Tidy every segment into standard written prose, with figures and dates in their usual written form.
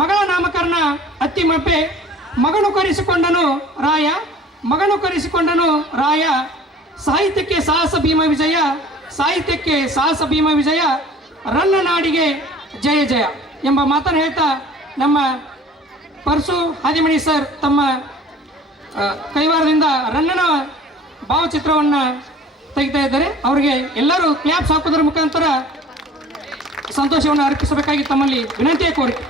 ಮಗಳ ನಾಮಕರಣ ಅತ್ತಿಮಪ್ಪೆ, ಮಗನು ಕರೆಸಿಕೊಂಡನು ರಾಯ, ಸಾಹಿತ್ಯಕ್ಕೆ ಸಾಹಸ ಭೀಮ ವಿಜಯ, ಸಾಹಿತ್ಯಕ್ಕೆ ಸಾಹಸ ಭೀಮ ವಿಜಯ, ರನ್ನ ನಾಡಿಗೆ ಜಯ ಜಯ ಎಂಬ ಮಾತನ್ನು ಹೇಳ್ತಾ ನಮ್ಮ ಪರಸು ಹಾದಿಮನಿ ಸರ್ ತಮ್ಮ ಕೈವಾರದಿಂದ ರನ್ನನ ಭಾವಚಿತ್ರವನ್ನು ತೆಗಿತಾ ಇದ್ದಾರೆ. ಅವರಿಗೆ ಎಲ್ಲರೂ ಕ್ಲಾಪ್ಸ್ ಹಾಕೋದ್ರ ಮುಖಾಂತರ ಸಂತೋಷವನ್ನು ಅರ್ಪಿಸಬೇಕಾಗಿ ತಮ್ಮಲ್ಲಿ ವಿನಂತಿಯ ಕೋರಿಕೆ.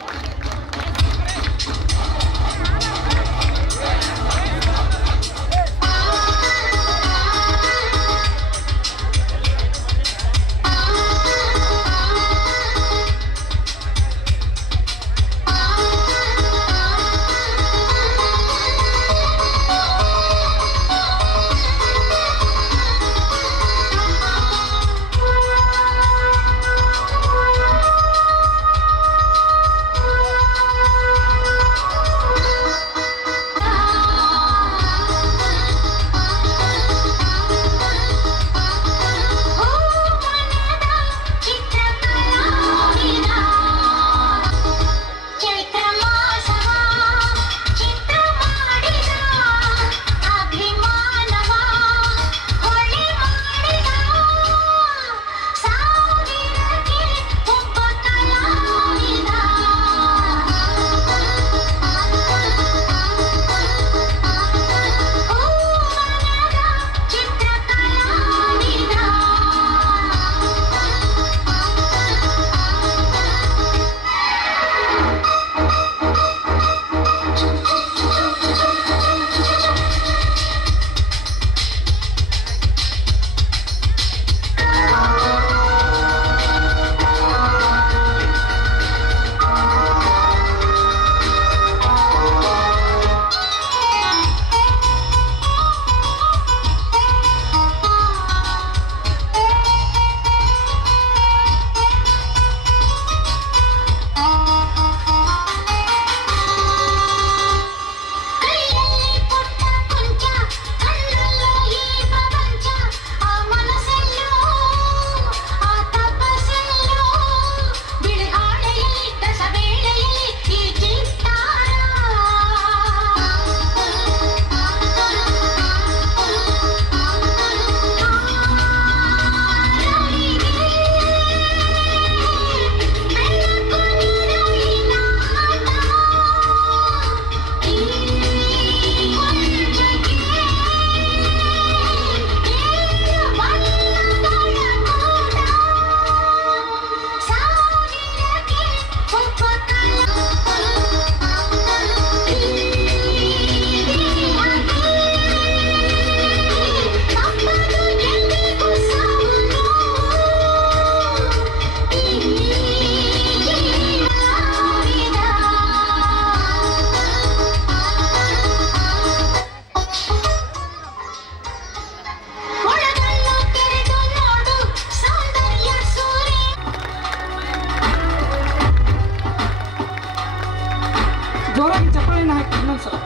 ಜೋರಾಗಿ ಚಪ್ಪಾಳೆಯನ್ನು ಹಾಕಿ ಇನ್ನೊಂದ್ಸಲ.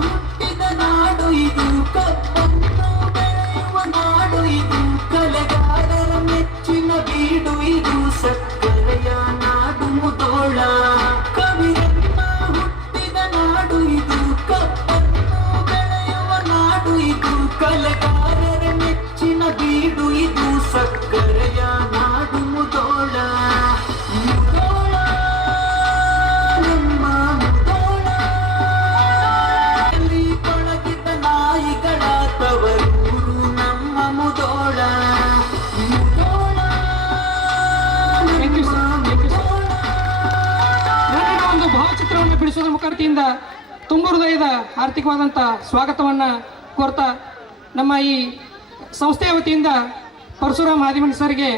ಹುಟ್ಟಿದ ನಾಡು ಇದು, ಕಪ್ಪನ್ನು ಬೆಳೆಯುವ ನಾಡು ಇದು, ಕಲೆಗಾರರ ಮೆಚ್ಚಿನ ಬೀಡು ಇದು, ಸಕ್ಕರೆಯ ನಾಡು ಮುಧೋಳ. ಕವಿರನ್ನ ಹುಟ್ಟಿದ ನಾಡು ಇದು, ಕಪ್ಪನ್ನು ಬೆಳೆಯುವ ನಾಡು ಇದು, ಕಲೆಗಾರರ ಮೆಚ್ಚಿನ ಬೀಡು ಇದು, ಸಕ್ಕರೆಯ ನಾಡು ಮುಧೋಳ. ಮುಧೋಳ ನಮ್ಮ ಮುಧೋಳ, ಅಲ್ಲಿ ಪಳಗಿದ ನಾಯಿಗಳ ತವರೂರು ನಮ್ಮ ಮುಧೋಳ. ಮುಧೋಳ ಒಂದು ಭಾವಚಿತ್ರವನ್ನು ಬಿಡಿಸುವುದರ ಮುಖಾಂತರದಿಂದ ತುಂಬ ಹೃದಯದ ಆರ್ಥಿಕವಾದಂಥ ಸ್ವಾಗತವನ್ನು ಕೋರ್ತಾ ನಮ್ಮ ಈ ಸಂಸ್ಥೆಯ ವತಿಯಿಂದ ಪರಶುರಾಮ್ ಹಾದಿಮನಿ ಸರ್ಗೆ